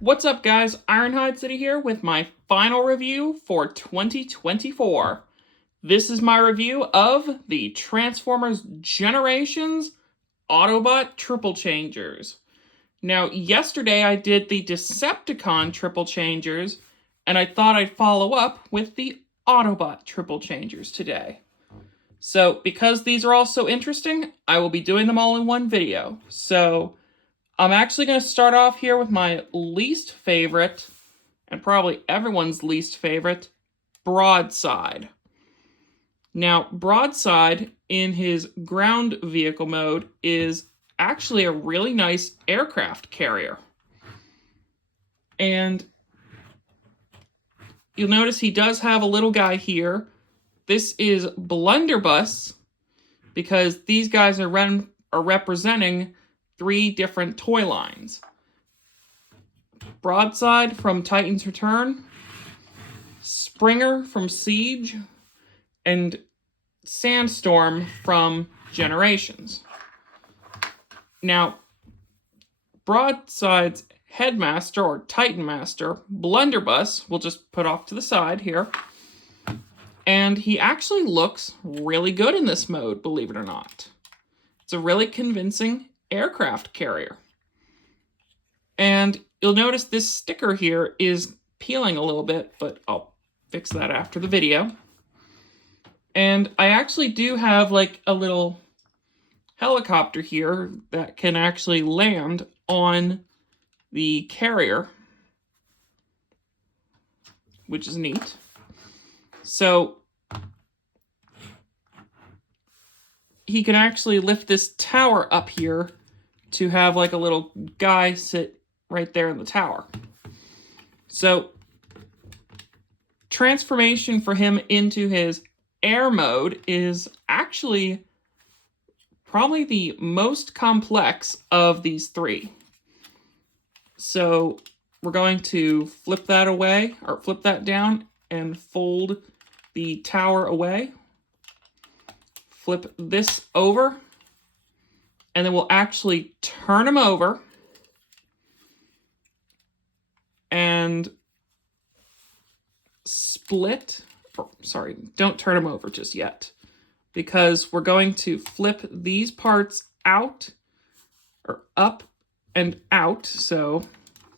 What's up, guys? Ironhide City here with my final review for 2024. This is my review of the Transformers Generations Autobot Triple Changers. Now, yesterday I did the Decepticon Triple Changers, and I thought I'd follow up with the Autobot Triple Changers today. So, because these are all so interesting, I will be doing them all in one video. So, I'm actually going to start off here with my least favorite, and probably everyone's least favorite, Broadside. Now, Broadside, in his ground vehicle mode, is actually a really nice aircraft carrier. And you'll notice he does have a little guy here. This is Blunderbuss, because these guys are representing 3 different toy lines. Broadside from Titan's Return, Springer from Siege, and Sandstorm from Generations. Now, Broadside's Headmaster or Titan Master, Blunderbuss, we'll just put off to the side here. And he actually looks really good in this mode, believe it or not. It's a really convincing aircraft carrier. And you'll notice this sticker here is peeling a little bit, but I'll fix that after the video. And I actually do have like a little helicopter here that can actually land on the carrier, which is neat. So he can actually lift this tower up here to have like a little guy sit right there in the tower. So transformation for him into his air mode is actually probably the most complex of these 3. So we're going to flip that away, or flip that down and fold the tower away. Flip this over, and then we'll actually turn him over and split. Sorry, don't turn him over just yet, because we're going to flip these parts out, or up and out. So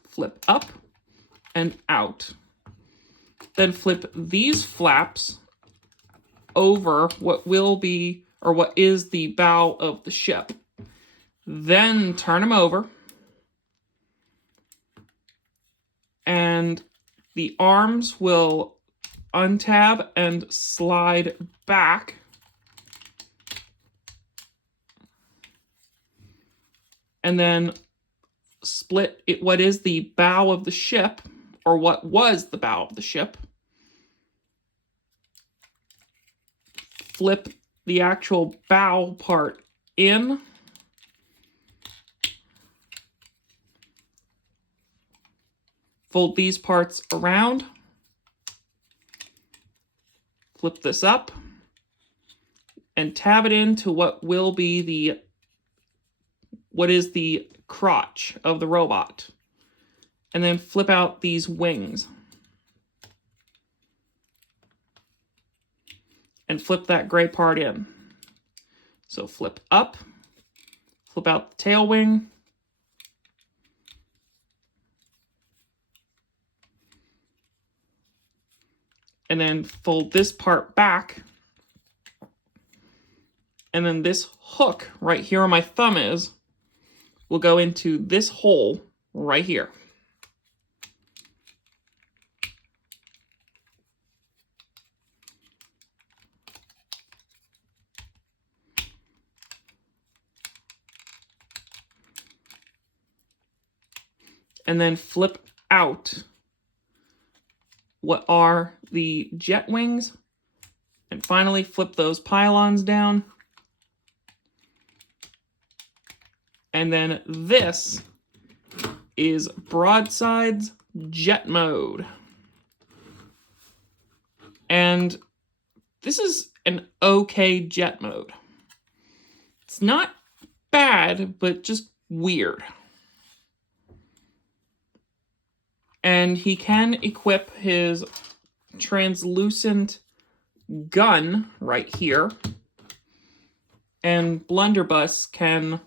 flip up and out. Then flip these flaps over what will be, or what is, the bow of the ship. Then turn them over. And the arms will untab and slide back. And then split it, what is the bow of the ship, or what was the bow of the ship. Flip the actual bow part in. Fold these parts around. Flip this up. And tab it into what will be what is the crotch of the robot. And then flip out these wings. And flip that gray part in. So flip up, flip out the tail wing, and then fold this part back, and then this hook right here where my thumb is will go into this hole right here. And then flip out what are the jet wings. And finally flip those pylons down. And then this is Broadside's jet mode. And this is an okay jet mode. It's not bad, but just weird. And he can equip his translucent gun right here. And Blunderbuss can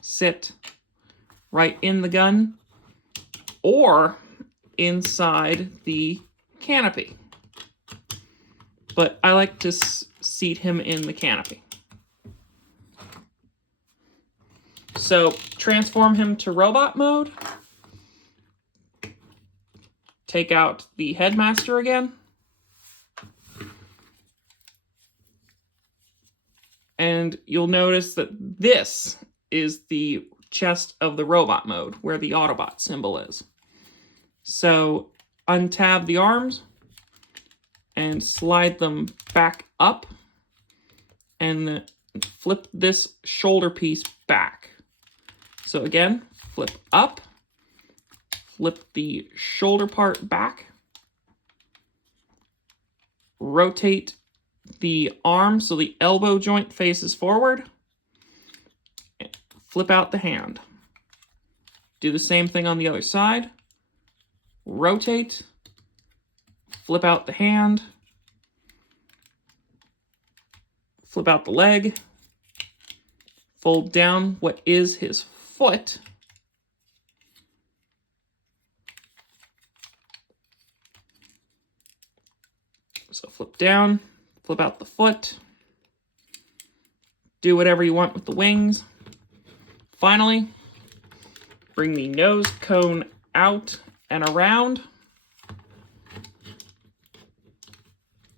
sit right in the gun or inside the canopy. But I like to seat him in the canopy. So transform him to robot mode. Take out the headmaster again. And you'll notice that this is the chest of the robot mode, where the Autobot symbol is. So untab the arms and slide them back up and flip this shoulder piece back. So again, flip up, flip the shoulder part back, rotate the arm so the elbow joint faces forward, flip out the hand. Do the same thing on the other side. Rotate, flip out the hand, flip out the leg, fold down what is his foot, so flip down, flip out the foot, do whatever you want with the wings. Finally, bring the nose cone out and around.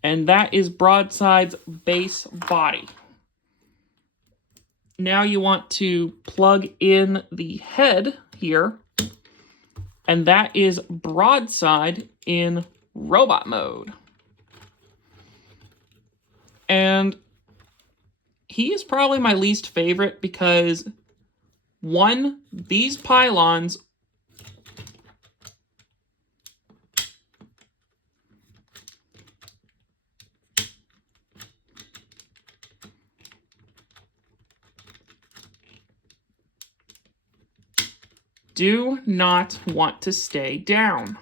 And that is Broadside's base body. Now you want to plug in the head here, and that is Broadside in robot mode. And he is probably my least favorite because, one, these pylons do not want to stay down.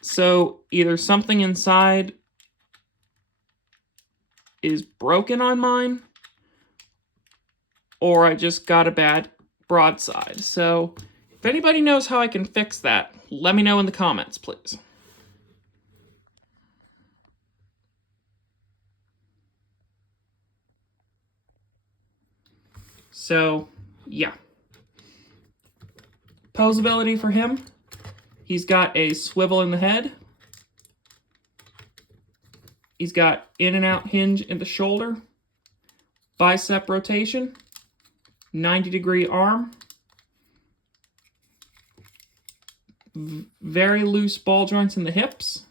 So either something inside is broken on mine, or I just got a bad broadside. So if anybody knows how I can fix that, let me know in the comments, please. So, yeah. Posability for him. He's got a swivel in the head. He's got in and out hinge in the shoulder. Bicep rotation. 90-degree arm. Very loose ball joints in the hips.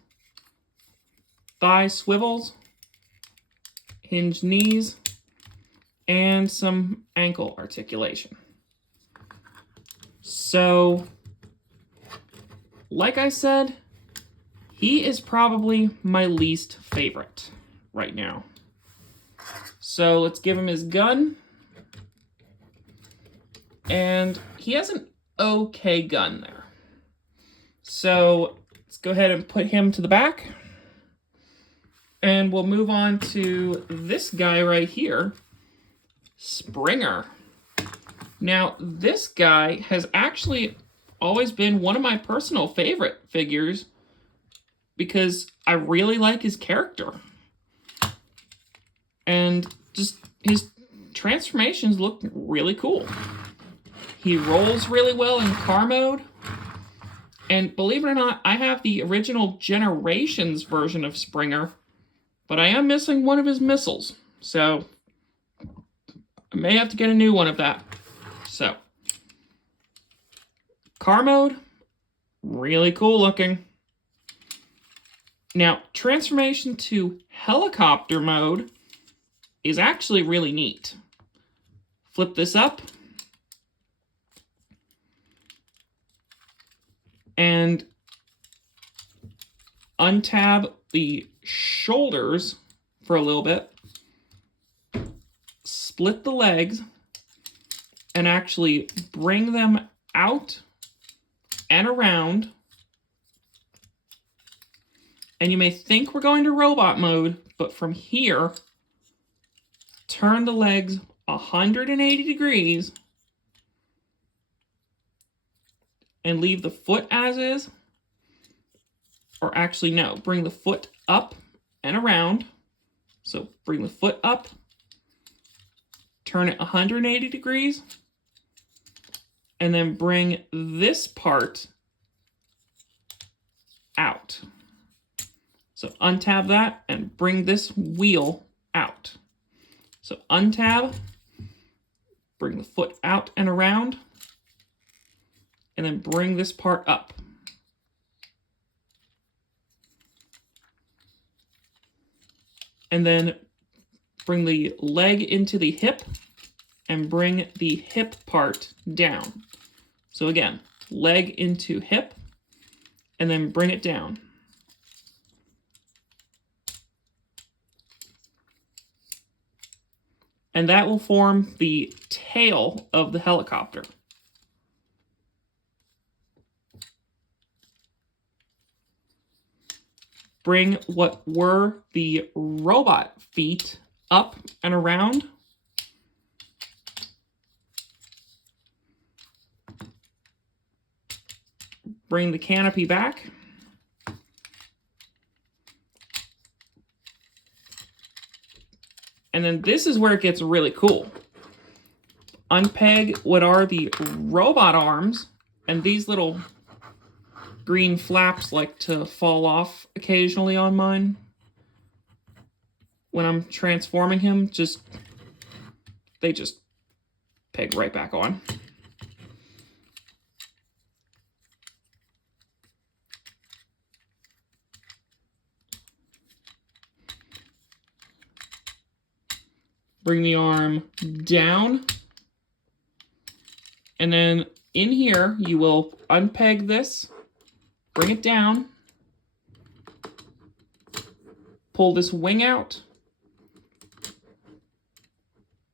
Thigh swivels. Hinged knees. And some ankle articulation. So, like I said, he is probably my least favorite right now. So let's give him his gun. And he has an okay gun there. So let's go ahead and put him to the back. And we'll move on to this guy right here. Springer. Now, this guy has actually always been one of my personal favorite figures because I really like his character. And just his transformations look really cool. He rolls really well in car mode. And believe it or not, I have the original Generations version of Springer, but I am missing one of his missiles. So I may have to get a new one of that. So, car mode, really cool looking. Now, transformation to helicopter mode is actually really neat. Flip this up. And untab the shoulders for a little bit, split the legs, and actually bring them out and around. And you may think we're going to robot mode, but from here, turn the legs 180 degrees and leave the foot as is. Or actually, no, bring the foot up and around. So bring the foot up, turn it 180 degrees, and then bring this part out. So untab that and bring this wheel out. So untab, bring the foot out and around, and then bring this part up. And then bring the leg into the hip and bring the hip part down. So again, leg into hip and then bring it down. And that will form the tail of the helicopter. Bring what were the robot feet up and around. Bring the canopy back. And then this is where it gets really cool. Unpeg what are the robot arms, and these little green flaps like to fall off occasionally on mine. When I'm transforming him, they just peg right back on. Bring the arm down. And then in here, you will unpeg this, bring it down, pull this wing out,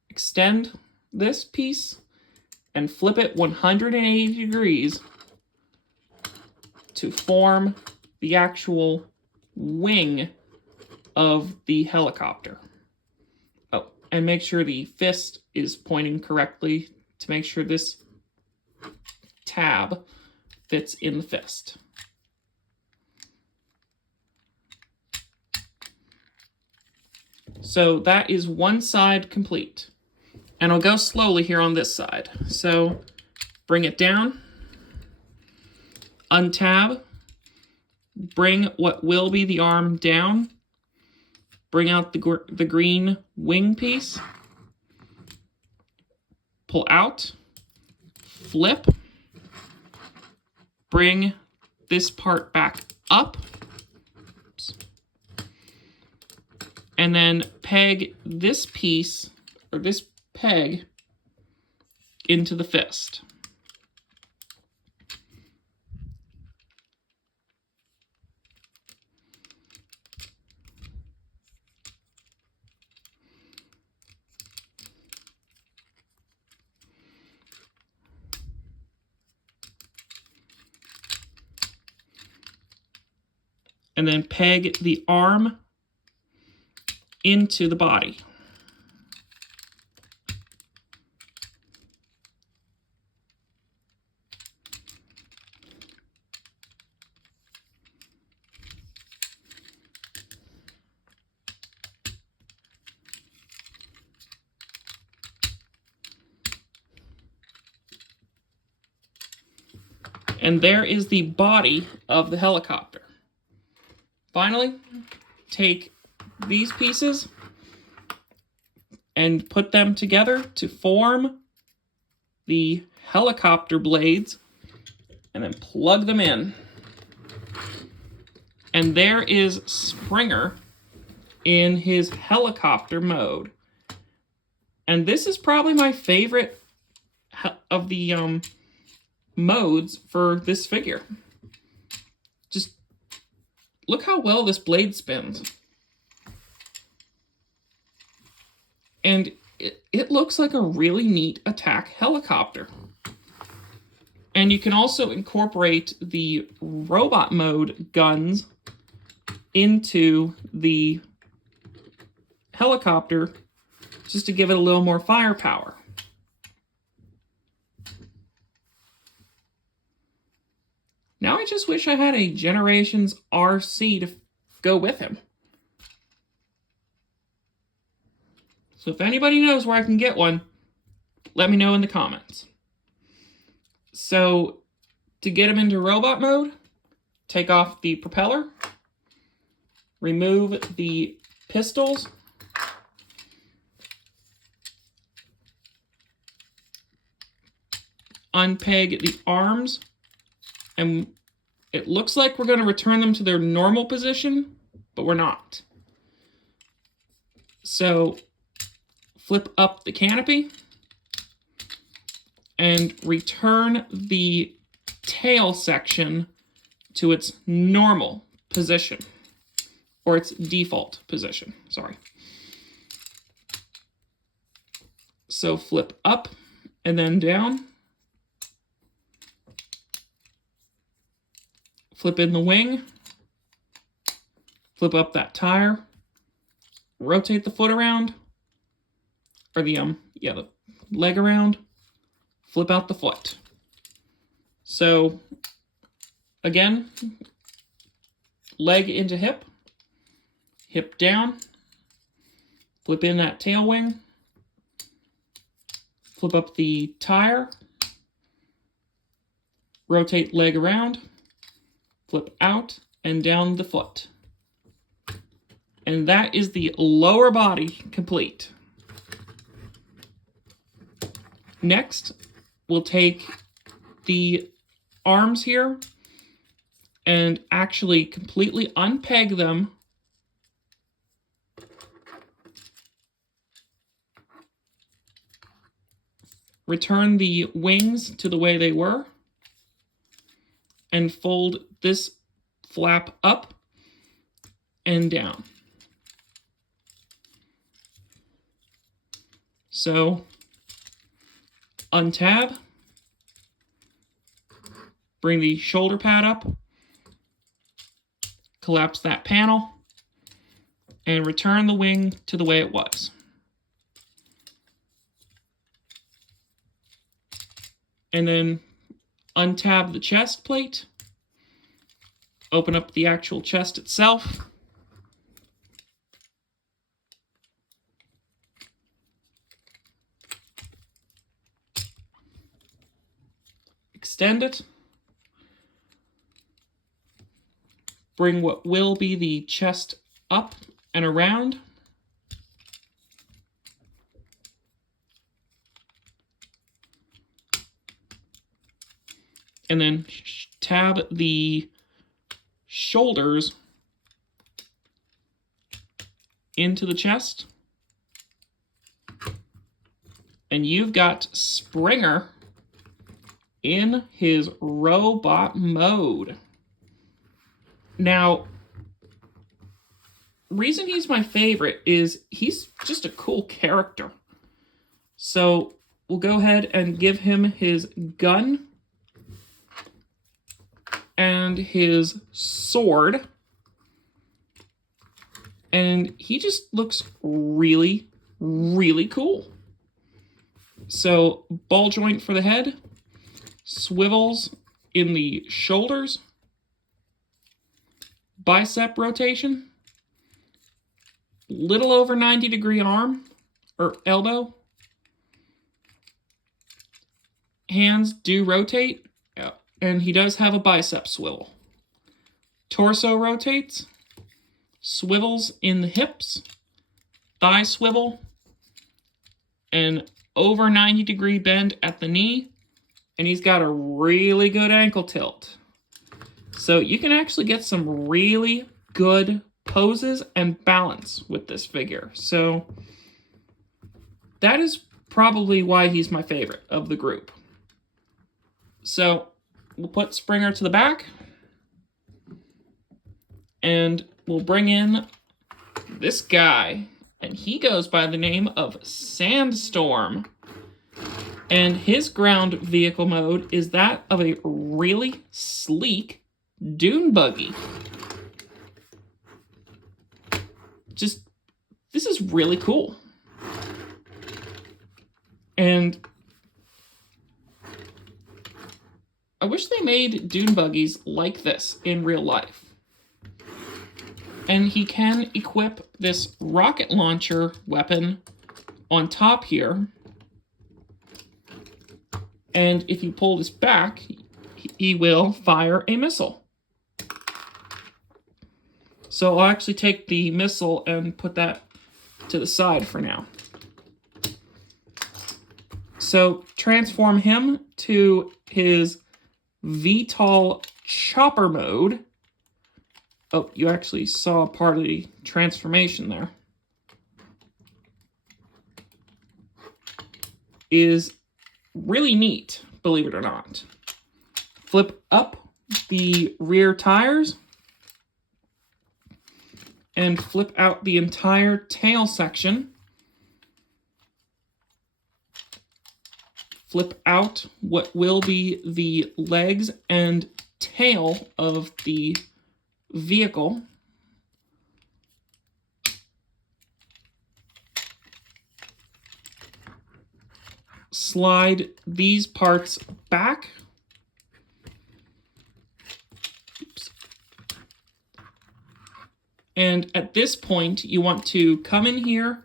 extend this piece, and flip it 180 degrees to form the actual wing of the helicopter. Oh, and make sure the fist is pointing correctly to make sure this tab fits in the fist. So that is one side complete. And I'll go slowly here on this side. So bring it down, untab, bring what will be the arm down, bring out the green wing piece, pull out, flip, bring this part back up, and then peg this piece, or this peg, into the fist. And then peg the arm into the body. And there is the body of the helicopter. Finally, take these pieces and put them together to form the helicopter blades, and then plug them in. And there is Springer in his helicopter mode. And this is probably my favorite of the modes for this figure. Just look how well this blade spins. And it looks like a really neat attack helicopter. And you can also incorporate the robot mode guns into the helicopter just to give it a little more firepower. Now I just wish I had a Generations RC to go with him. So if anybody knows where I can get one, let me know in the comments. So to get him into robot mode, take off the propeller, remove the pistols, unpeg the arms, and it looks like we're going to return them to their normal position, but we're not. So flip up the canopy and return the tail section to its normal position, or its default position, sorry. So flip up and then down. Flip in the wing. Flip up that tire. Rotate the foot around. Or the leg around. Flip out the foot. So, again, leg into hip. Hip down. Flip in that tail wing. Flip up the tire. Rotate leg around. Flip out and down the foot. And that is the lower body complete. Next, we'll take the arms here and actually completely unpeg them. Return the wings to the way they were. And fold this flap up and down. So, untab, bring the shoulder pad up, collapse that panel, and return the wing to the way it was. And then untab the chest plate, open up the actual chest itself, extend it, bring what will be the chest up and around, and then tab the shoulders into the chest. And you've got Springer in his robot mode. Now, reason he's my favorite is he's just a cool character. So we'll go ahead and give him his gun and his sword. And he just looks really, really cool. So ball joint for the head, swivels in the shoulders, bicep rotation, little over 90-degree arm or elbow. Hands do rotate, and he does have a bicep swivel. Torso rotates, swivels in the hips, thigh swivel, and over 90-degree bend at the knee, and he's got a really good ankle tilt. So you can actually get some really good poses and balance with this figure. So that is probably why he's my favorite of the group. So we'll put Springer to the back, and we'll bring in this guy. And and he goes by the name of Sandstorm. And his ground vehicle mode is that of a really sleek dune buggy. This is really cool. And I wish they made dune buggies like this in real life. And he can equip this rocket launcher weapon on top here. And if you pull this back, he will fire a missile. So I'll actually take the missile and put that to the side for now. So transform him to his VTOL chopper mode. Oh, you actually saw part of the transformation there. Is really neat, believe it or not. Flip up the rear tires and flip out the entire tail section. Flip out what will be the legs and tail of the vehicle. Slide these parts back. Oops. And at this point, you want to come in here,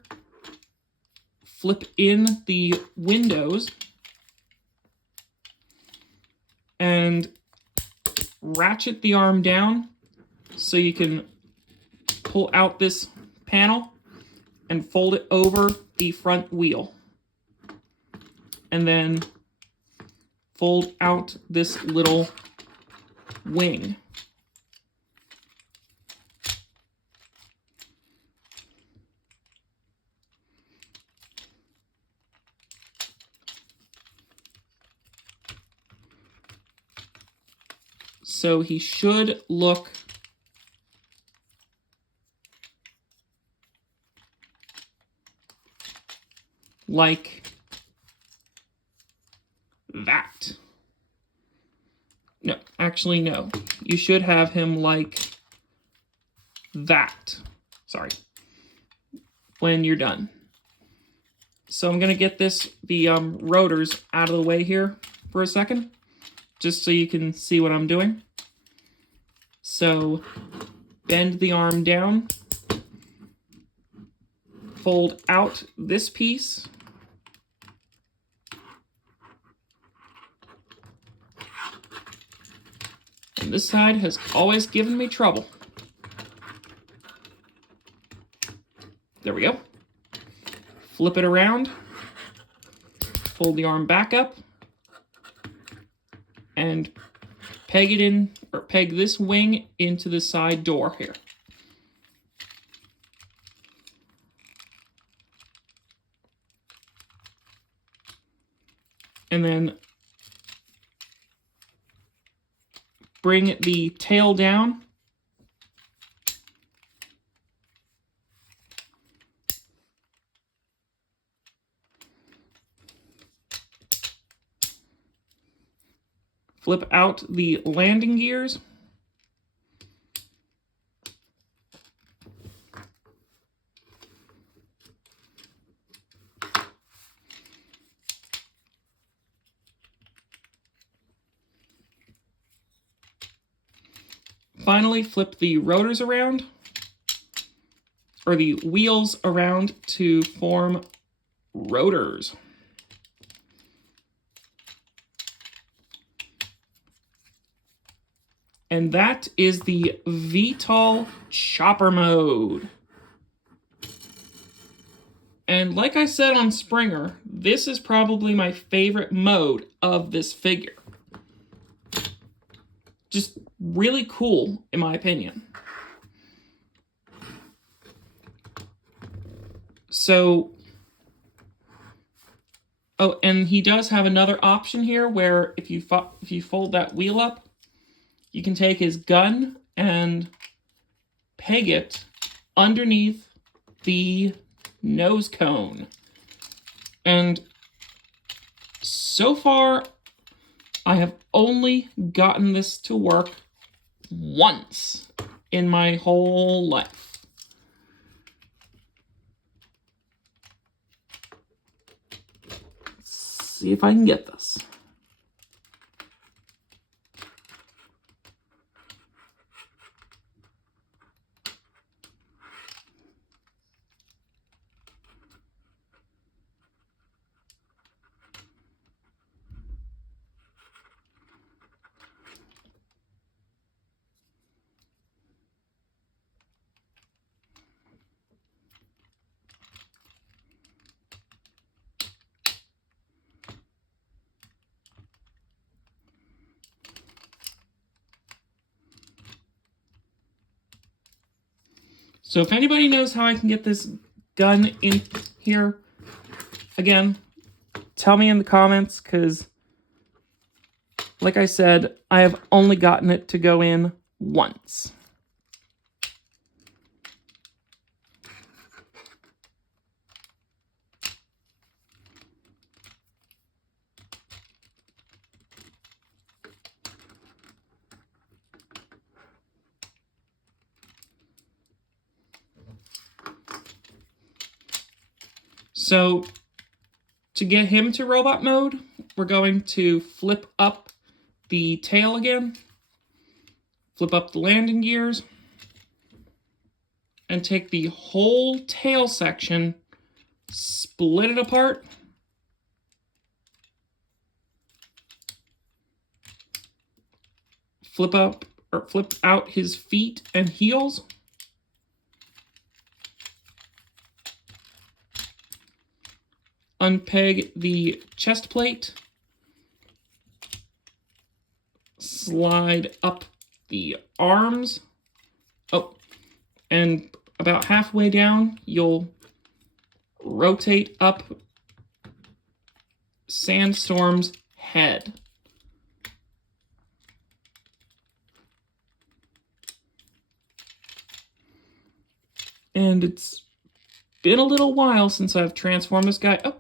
flip in the windows, and ratchet the arm down so you can pull out this panel and fold it over the front wheel. And then fold out this little wing. So he should look like that. No, actually, no. You should have him like that. Sorry. When you're done. So I'm going to get the rotors out of the way here for a second, just so you can see what I'm doing. So bend the arm down, fold out this piece, and this side has always given me trouble. There we go. Flip it around, fold the arm back up, and peg it in, or peg this wing into the side door here. And then bring the tail down. Flip out the landing gears. Finally, flip the rotors around, or the wheels around to form rotors. And that is the VTOL chopper mode. And like I said on Springer, this is probably my favorite mode of this figure. Just really cool, in my opinion. So, oh, and he does have another option here where if you fold that wheel up, you can take his gun and peg it underneath the nose cone. And so far, I have only gotten this to work once in my whole life. Let's see if I can get this. So if anybody knows how I can get this gun in here, again, tell me in the comments, because like I said, I have only gotten it to go in once. So to get him to robot mode, we're going to flip up the tail again, flip up the landing gears, and take the whole tail section, split it apart, flip out his feet and heels, unpeg the chest plate, slide up the arms. Oh, and about halfway down, you'll rotate up Sandstorm's head. And it's been a little while since I've transformed this guy. Oh,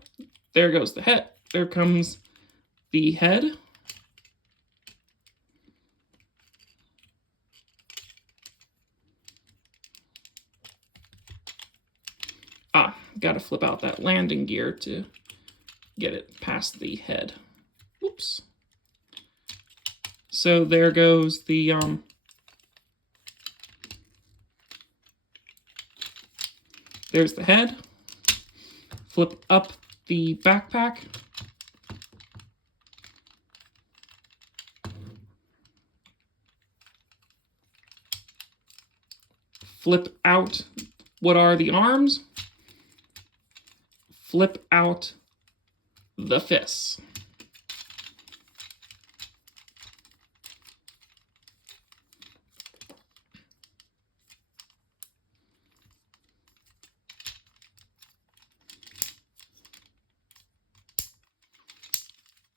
there goes the head. There comes the head. Gotta flip out that landing gear to get it past the head. Oops. So there goes the there's the head. Flip up the backpack. Flip out what are the arms. Flip out the fists.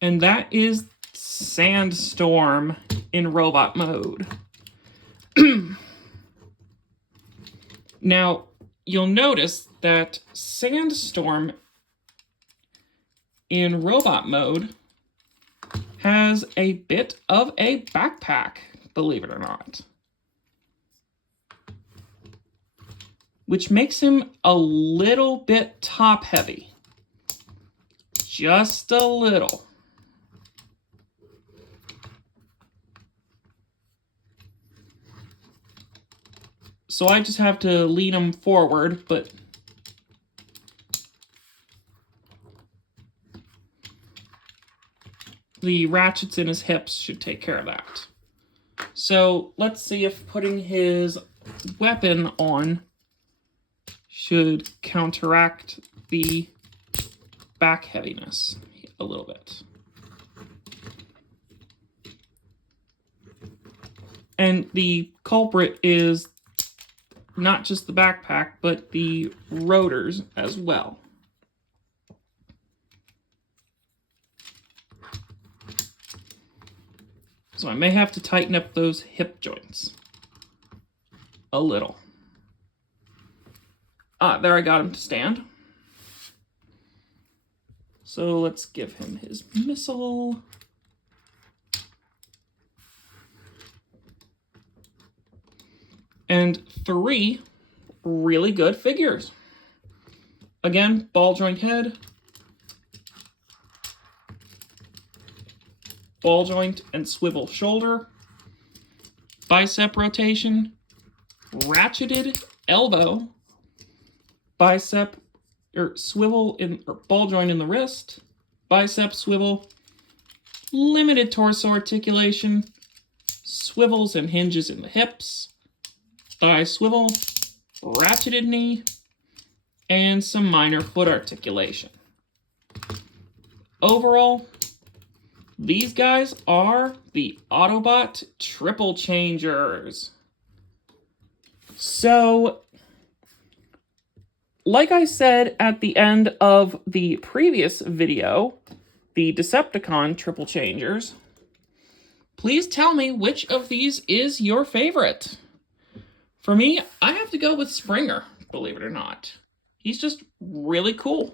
And that is Sandstorm in robot mode. Now, you'll notice that Sandstorm in robot mode has a bit of a backpack, believe it or not. Which makes him a little bit top heavy. Just a little. So I just have to lean him forward, but the ratchets in his hips should take care of that. So let's see if putting his weapon on should counteract the back heaviness a little bit. And the culprit is not just the backpack, but the rotors as well. So I may have to tighten up those hip joints a little. There I got him to stand. So let's give him his missile. And 3 really good figures. Again, ball joint head, ball joint and swivel shoulder, bicep rotation, ratcheted elbow, bicep or swivel in or ball joint in the wrist, bicep swivel, limited torso articulation, swivels and hinges in the hips, thigh swivel, ratcheted knee, and some minor foot articulation. Overall, these guys are the Autobot Triple Changers. So, like I said at the end of the previous video, the Decepticon Triple Changers, please tell me which of these is your favorite. For me, I have to go with Springer, believe it or not. He's just really cool.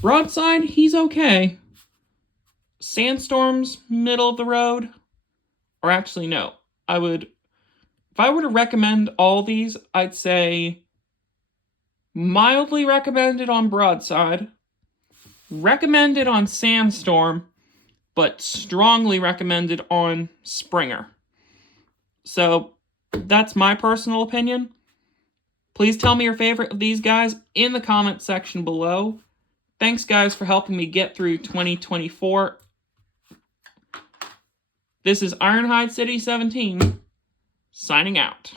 Broadside, he's okay. Sandstorm's middle of the road. Or actually, no. If I were to recommend all these, I'd say mildly recommended on Broadside, recommended on Sandstorm, but strongly recommended on Springer. So, that's my personal opinion. Please tell me your favorite of these guys in the comment section below. Thanks, guys, for helping me get through 2024. This is Ironhide City 17, signing out.